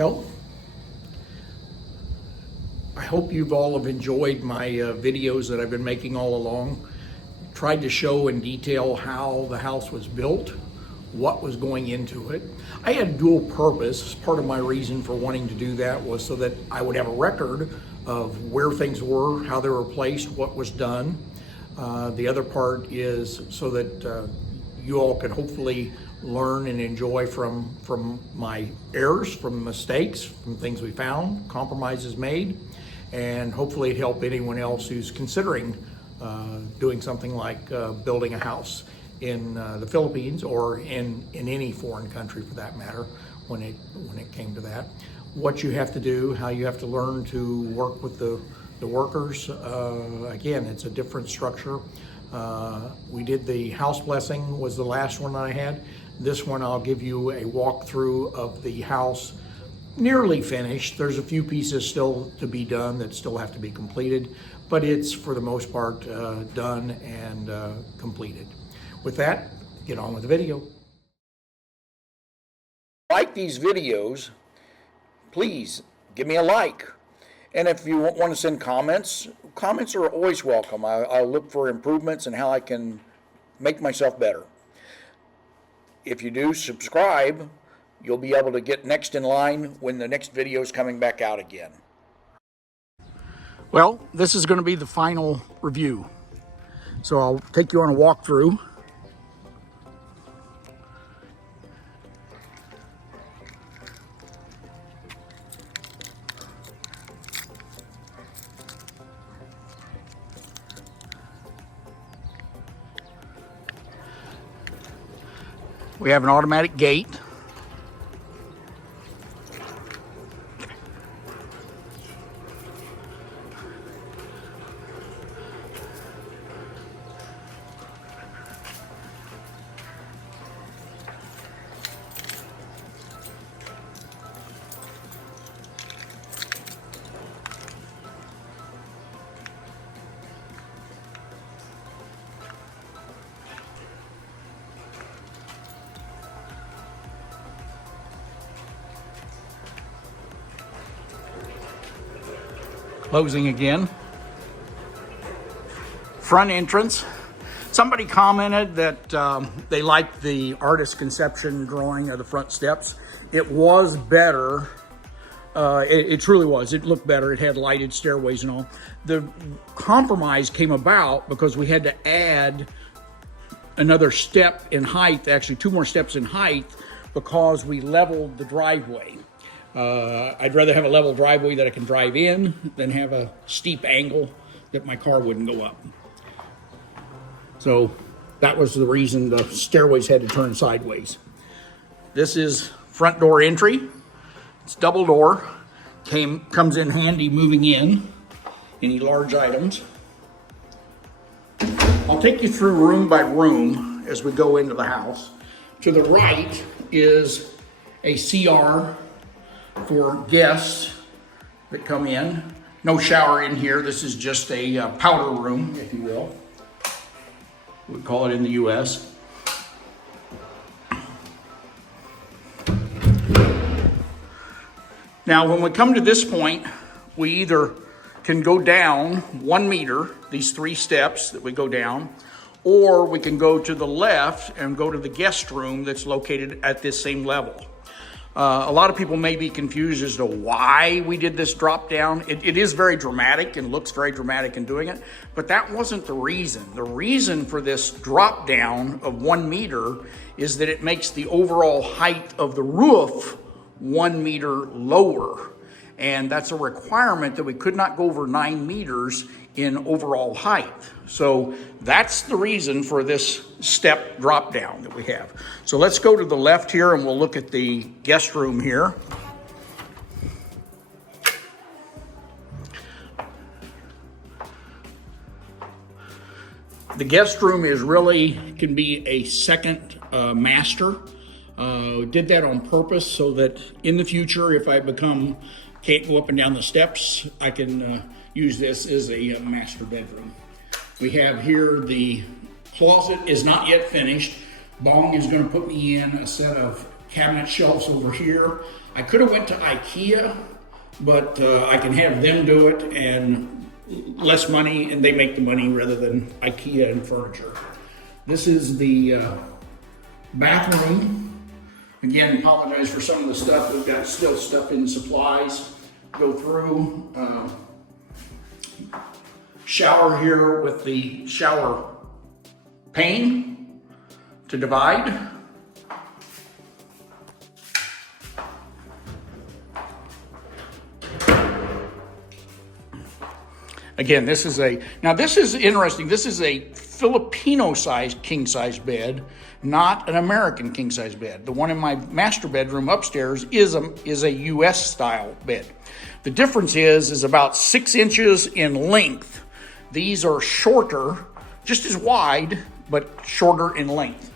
Well, I hope you've all have enjoyed my videos that I've been making all along. Tried to show in detail how the house was built, what was going into it. I had dual purpose. Part of my reason for wanting to do that was so that I would have a record of where things were, how they were placed, what was done. The other part is so that you all could hopefully learn and enjoy from my errors, from mistakes, from things we found, compromises made, and hopefully it help anyone else who's considering doing something like building a house in the Philippines or in any foreign country for that matter, when it came to that. What you have to do, how you have to learn to work with the workers. Again, it's a different structure. We did the house blessing, was the last one I had. This one I'll give you a walkthrough of the house, nearly finished. There's a few pieces still to be done that still have to be completed, but it's for the most part done and completed. With that, get on with the video. Like these videos, please give me a like. And if you want to send comments, comments are always welcome. I'll look for improvements and how I can make myself better. If you do subscribe, you'll be able to get next in line when the next video is coming back out again. Well, this is going to be the final review. So I'll take you on a walkthrough. We have an automatic gate. Closing again. Front entrance. Somebody commented that they liked the artist conception drawing of the front steps. It was better. It truly was. It looked better. It had lighted stairways and all. The compromise came about because we had to add another step in height, actually 2 more steps in height, because we leveled the driveway. I'd rather have a level driveway that I can drive in than have a steep angle that my car wouldn't go up. So that was the reason the stairways had to turn sideways. This is front door entry. It's double door. Comes in handy moving in any large items. I'll take you through room by room as we go into the house. To the right is a CR for guests that come in. No shower in here. This is just a powder room, if you will. We call it in the US. Now, when we come to this point, we either can go down 1 meter, these 3 steps that we go down, or we can go to the left and go to the guest room that's located at this same level. A lot of people may be confused as to why we did this drop down. It is very dramatic and looks very dramatic in doing it, but that wasn't the reason. The reason for this drop down of 1 meter is that it makes the overall height of the roof 1 meter lower. And that's a requirement that we could not go over 9 meters in overall height. So that's the reason for this step drop down that we have. So let's go to the left here and we'll look at the guest room here. The guest room can be a second master. Did that on purpose so that in the future, if I can't go up and down the steps, I can use this as a master bedroom. We have here the closet is not yet finished. Bong is going to put me in a set of cabinet shelves over here. I could have went to IKEA, but I can have them do it and less money, and they make the money rather than IKEA and furniture. This is the bathroom. Again, apologize for some of the stuff. We've got still stuff in supplies. Go through. Shower here with the shower pane to divide. Again, this is interesting. This is a Filipino-sized king-size bed, not an American king-size bed. The one in my master bedroom upstairs is a US-style bed. The difference is about 6 inches in length. These are shorter, just as wide, but shorter in length.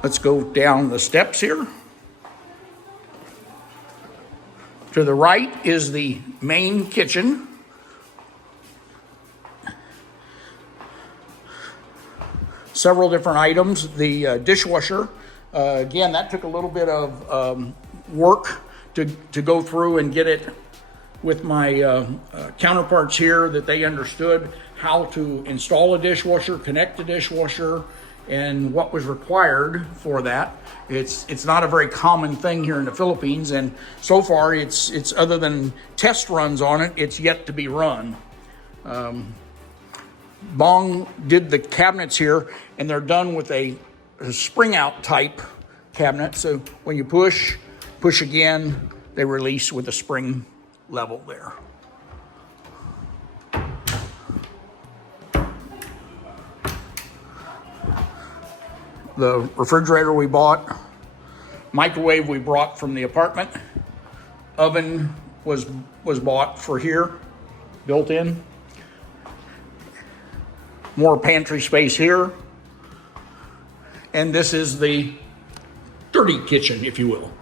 Let's go down the steps here. To the right is the main kitchen. Several different items. The dishwasher, again, that took a little bit of work to go through and get it with my counterparts here, that they understood how to install a dishwasher, connect a dishwasher, and what was required for that. It's not a very common thing here in the Philippines, and so far it's other than test runs on it, it's yet to be run. Bong did the cabinets here, and they're done with a spring out type cabinet. So when you push again, they release with a spring level there. The refrigerator we bought, microwave we brought from the apartment, oven was bought for here, built in. More pantry space here. And this is the dirty kitchen, if you will.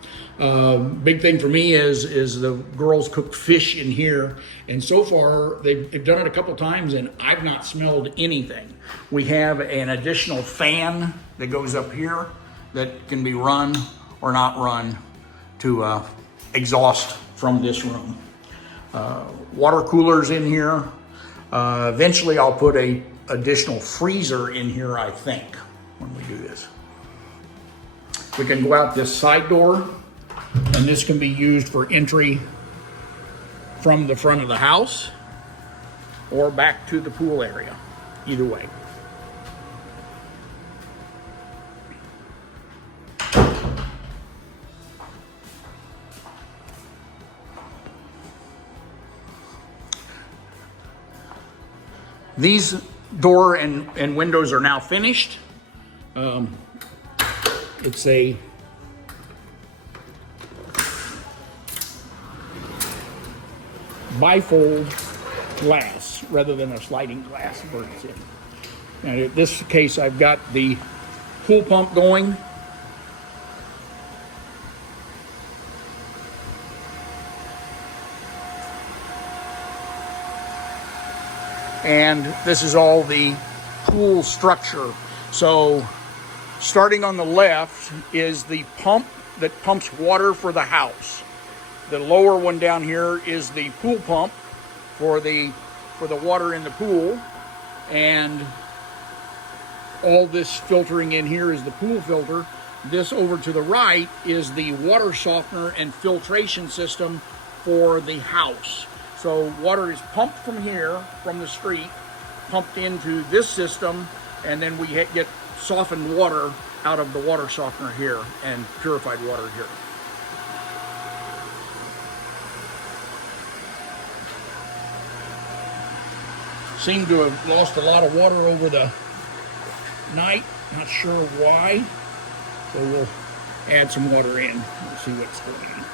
Big thing for me is the girls cook fish in here, and so far they've done it a couple times and I've not smelled anything. We have an additional fan that goes up here that can be run or not run to exhaust from this room. Water coolers in here. Eventually I'll put a additional freezer in here, I think, when we do this. We can go out this side door, and this can be used for entry from the front of the house or back to the pool area, either way. These door and windows are now finished. It's a bifold glass rather than a sliding glass where it's in. And in this case, I've got the pool pump going. And this is all the pool structure. So starting on the left is the pump that pumps water for the house. The lower one down here is the pool pump for the water in the pool. And all this filtering in here is the pool filter. This over to the right is the water softener and filtration system for the house. So water is pumped from here, from the street, pumped into this system, and then we get softened water out of the water softener here and purified water here. Seem to have lost a lot of water over the night, not sure why. So we'll add some water in and see what's going on.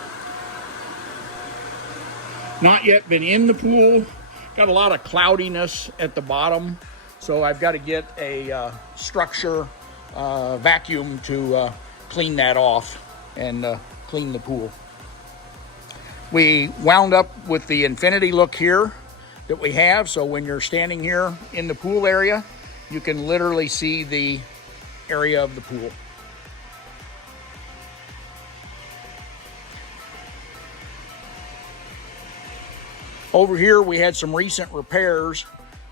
Not yet been in the pool. Got a lot of cloudiness at the bottom, so I've got to get a structure vacuum to clean that off and clean the pool. We wound up with the infinity look here that we have. So when you're standing here in the pool area, you can literally see the area of the pool. Over here, we had some recent repairs.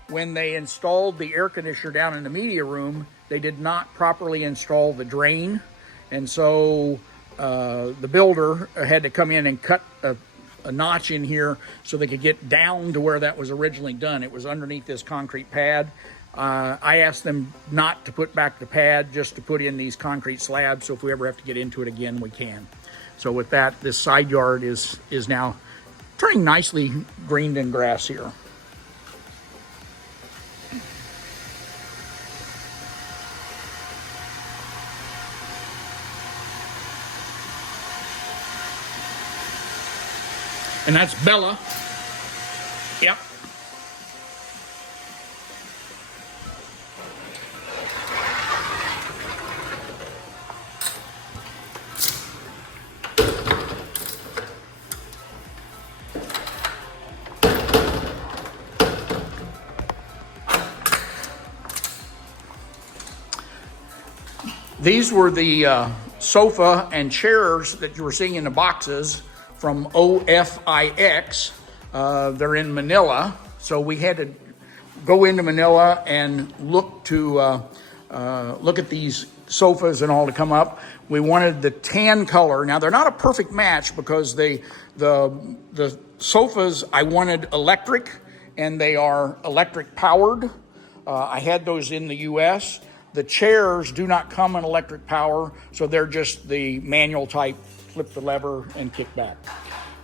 When they installed the air conditioner down in the media room, they did not properly install the drain. And so the builder had to come in and cut a notch in here so they could get down to where that was originally done. It was underneath this concrete pad. I asked them not to put back the pad, just to put in these concrete slabs, so if we ever have to get into it again, we can. So with that, this side yard is now turning nicely greened in grass here. And that's Bella. Yep. These were the sofa and chairs that you were seeing in the boxes from OFIX. They're in Manila, so we had to go into Manila and look at these sofas and all to come up. We wanted the tan color. Now they're not a perfect match because the sofas I wanted electric, and they are electric powered. I had those in the US. The chairs do not come in electric power, so they're just the manual type, flip the lever and kick back.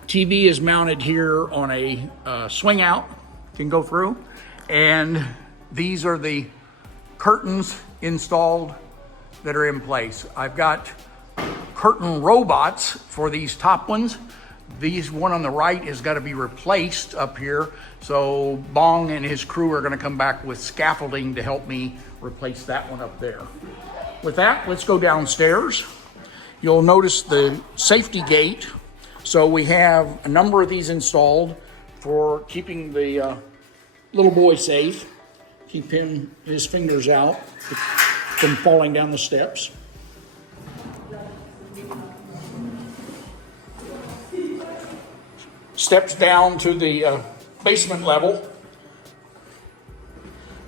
TV is mounted here on a swing out, can go through. And these are the curtains installed that are in place. I've got curtain robots for these top ones. These one on the right has got to be replaced up here. So Bong and his crew are gonna come back with scaffolding to help me replace that one up there. With that, let's go downstairs. You'll notice the safety gate. So we have a number of these installed for keeping the little boy safe. Keep his fingers out from falling down the steps. Steps down to the basement level.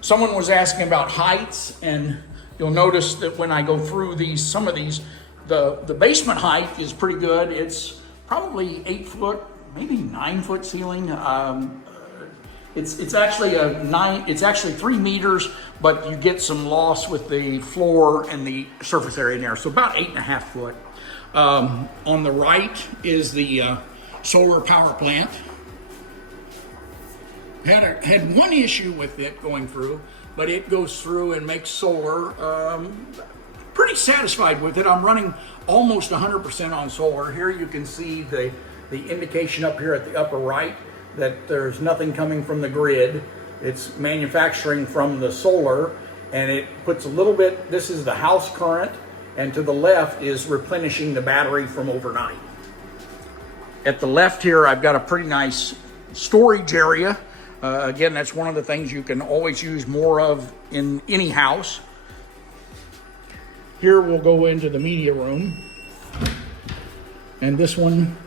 Someone was asking about heights, and you'll notice that when I go through these, some of these, the basement height is pretty good. It's probably 8 foot, maybe 9 foot ceiling. It's actually it's actually 3 meters, but you get some loss with the floor and the surface area in there. So about 8.5 foot. On the right is the solar power plant. Had one issue with it going through, but it goes through and makes solar. Pretty satisfied with it. I'm running almost 100% on solar. Here you can see the indication up here at the upper right that there's nothing coming from the grid. It's manufacturing from the solar, and it puts a little bit, this is the house current, and to the left is replenishing the battery from overnight. At the left here, I've got a pretty nice storage area. Again, that's one of the things you can always use more of in any house. Here we'll go into the media room. And this one,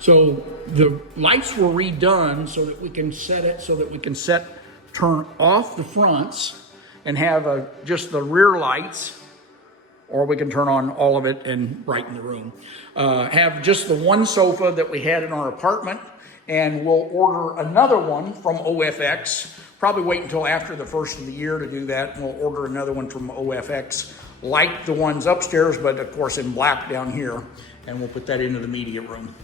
so the lights were redone so that we can set it, turn off the fronts and have just the rear lights, or we can turn on all of it and brighten the room. Have just the one sofa that we had in our apartment, and we'll order another one from OFX. Probably wait until after the first of the year to do that, and we'll order another one from OFX, like the ones upstairs, but of course in black down here, and we'll put that into the media room.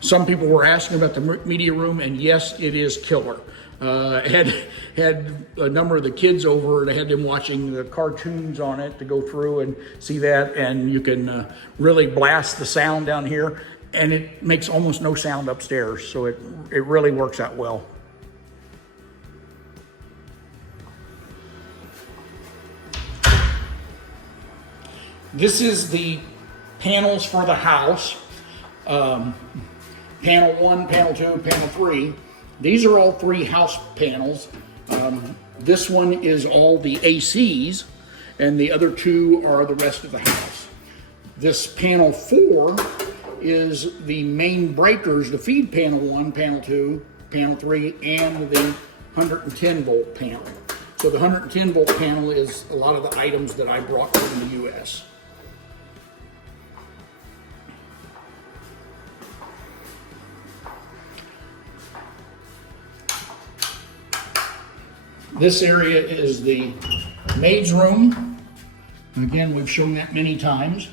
Some people were asking about the media room, and yes, it is killer. Had a number of the kids over, and I had them watching the cartoons on it to go through and see that, and you can really blast the sound down here, and it makes almost no sound upstairs, so it really works out well. This is the panels for the house. Panel 1, panel 2, panel 3. These are all 3 house panels. This one is all the ACs, and the other 2 are the rest of the house. This panel 4 is the main breakers, the feed panel 1, panel 2, panel 3, and the 110 volt panel. So the 110 volt panel is a lot of the items that I brought from the US. This area is the maid's room. Again, we've shown that many times,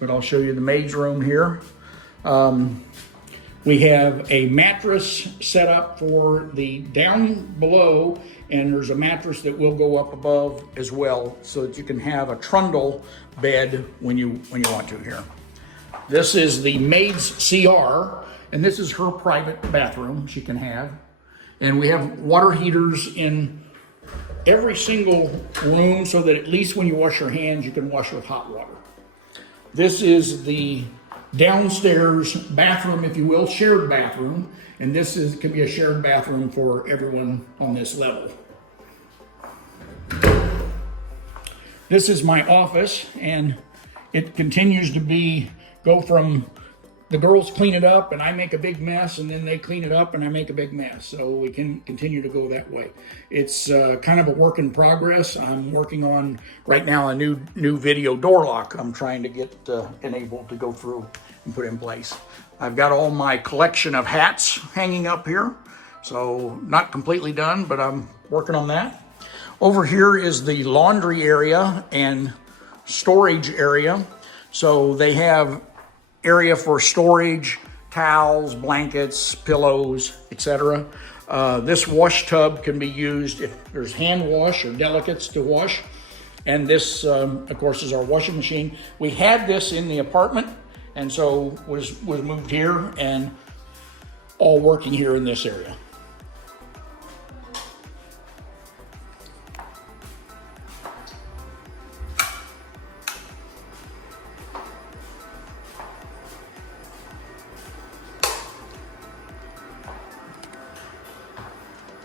but I'll show you the maid's room here. We have a mattress set up for the down below, and there's a mattress that will go up above as well, so that you can have a trundle bed when you want to here. This is the maid's CR, and this is her private bathroom she can have. And we have water heaters in every single room so that at least when you wash your hands, you can wash with hot water. This is the downstairs bathroom, if you will, shared bathroom. And this can be a shared bathroom for everyone on this level. This is my office, and it continues to go from the girls clean it up and I make a big mess, and then they clean it up and I make a big mess. So we can continue to go that way. It's kind of a work in progress. I'm working on right now a new video door lock I'm trying to get enabled to go through and put in place. I've got all my collection of hats hanging up here. So not completely done, but I'm working on that. Over here is the laundry area and storage area. So they have area for storage, towels, blankets, pillows, etc. This wash tub can be used if there's hand wash or delicates to wash. And this, of course, is our washing machine. We had this in the apartment, and so was moved here and all working here in this area.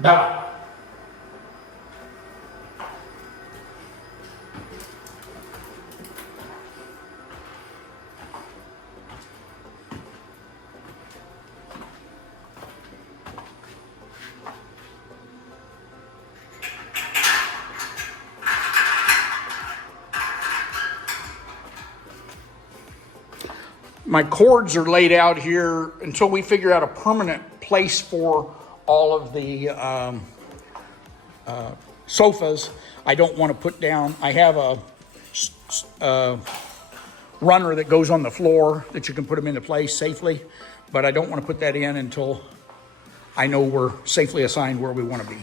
Bella. My cords are laid out here until we figure out a permanent place for all of the sofas. I don't want to put down, I have a runner that goes on the floor that you can put them into place safely, but I don't want to put that in until I know we're safely assigned where we want to be.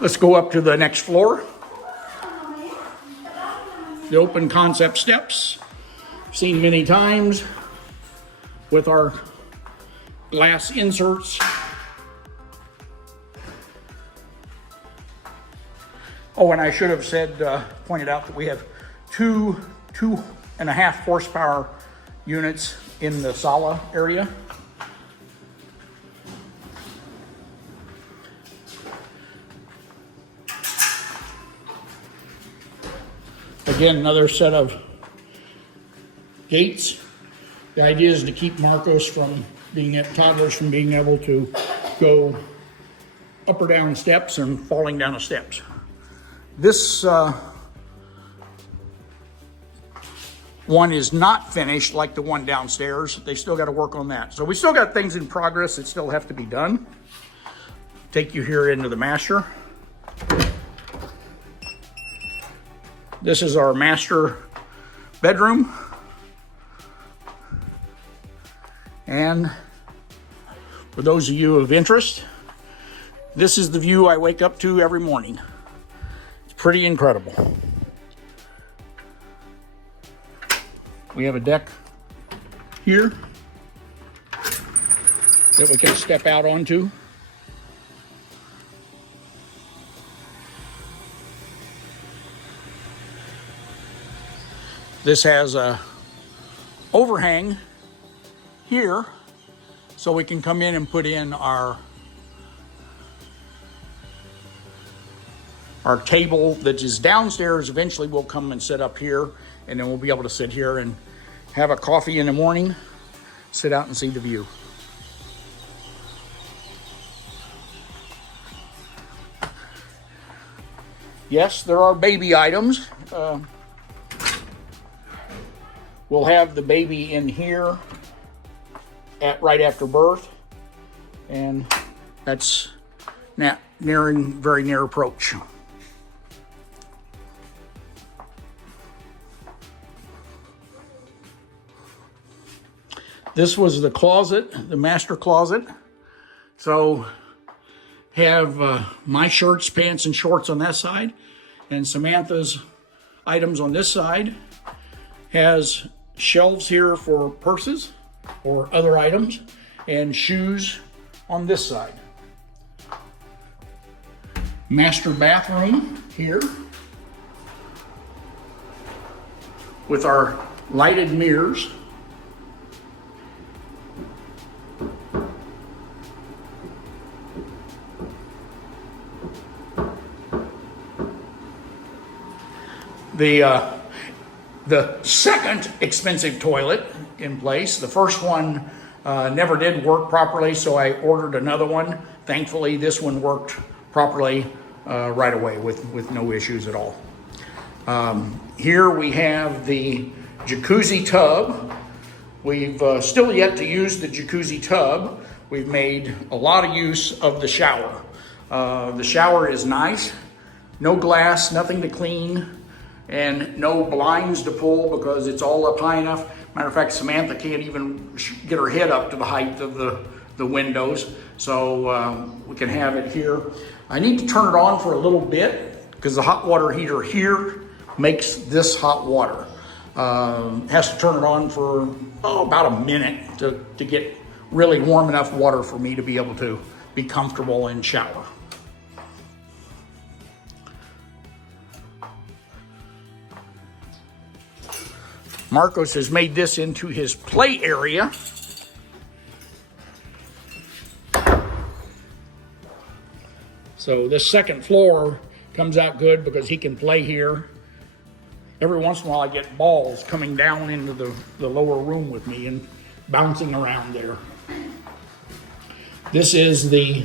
Let's go up to the next floor. The open concept steps, seen many times with our glass inserts. Oh, and I should have said, pointed out that we have two 2.5 horsepower units in the sala area. Again, another set of gates. The idea is to keep toddlers from being able to go up or down steps and falling down the steps. This one is not finished like the one downstairs. They still got to work on that. So we still got things in progress that still have to be done. Take you here into the master. This is our master bedroom. And for those of you of interest, this is the view I wake up to every morning. It's pretty incredible. We have a deck here that we can step out onto. This has a overhang here, so we can come in and put in our table that is downstairs. Eventually we'll come and sit up here, and then we'll be able to sit here and have a coffee in the morning, sit out and see the view. Yes, there are baby items. We'll have the baby in here right after birth, and that's very near approach. This was the closet, the master closet. So have my shirts, pants, and shorts on that side, and Samantha's items on this side. Has shelves here for purses or other items, and shoes on this side. Master bathroom here with our lighted mirrors. The second expensive toilet in place. The first one never did work properly, so I ordered another one. Thankfully, this one worked properly right away with no issues at all. Here we have the jacuzzi tub. We've still yet to use the jacuzzi tub. We've made a lot of use of the shower. The shower is nice. No glass, nothing to clean, and no blinds to pull because it's all up high enough. Matter of fact, Samantha can't even get her head up to the height of the windows, so we can have it here. I need to turn it on for a little bit because the hot water heater here makes this hot water. Has to turn it on for about a minute to get really warm enough water for me to be able to be comfortable and shower. Marcos has made this into his play area. So this second floor comes out good because he can play here. Every once in a while I get balls coming down into the lower room with me and bouncing around there. This is the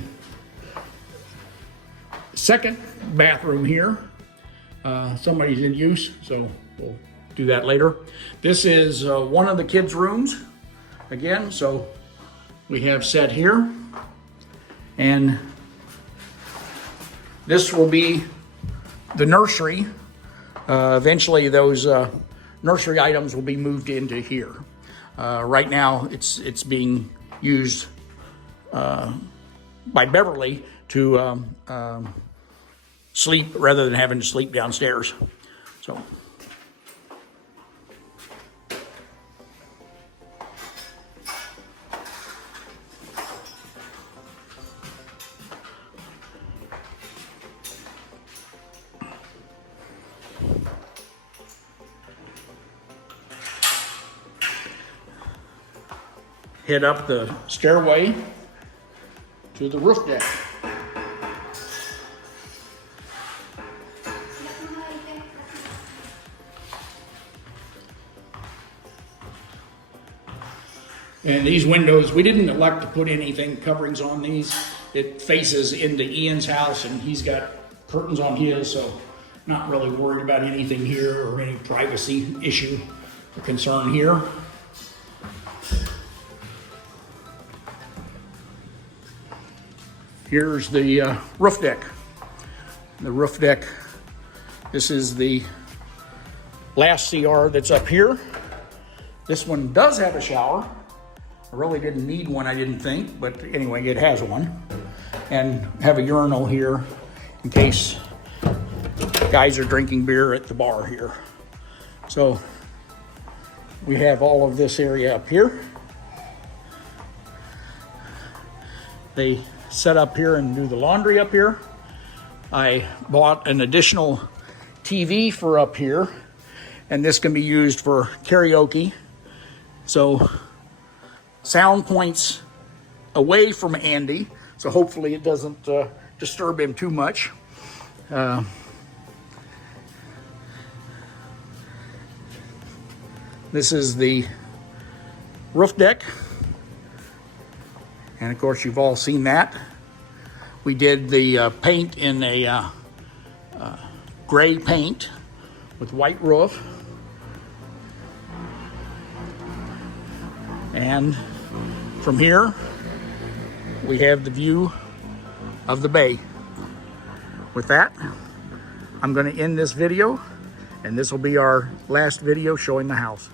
second bathroom here. Somebody's in use, so we'll do that later. This is one of the kids' rooms again, so we have set here, and this will be the nursery. Eventually those nursery items will be moved into here. Right now it's being used by Beverly to sleep rather than having to sleep downstairs. So head up the stairway to the roof deck. And these windows, we didn't elect to put anything coverings on these. It faces into Ian's house, and he's got curtains on his, so not really worried about anything here or any privacy issue or concern here. Here's the roof deck. The roof deck, this is the last CR that's up here. This one does have a shower. I really didn't need one, I didn't think, but anyway, it has one. And have a urinal here in case guys are drinking beer at the bar here. So we have all of this area up here. They set up here and do the laundry up here. I bought an additional TV for up here and this can be used for karaoke. So sound points away from Andy, so hopefully it doesn't disturb him too much. This is the roof deck, and of course you've all seen that. We did the paint in a gray paint with white roof. And from here, we have the view of the bay. With that, I'm going to end this video, and this will be our last video showing the house.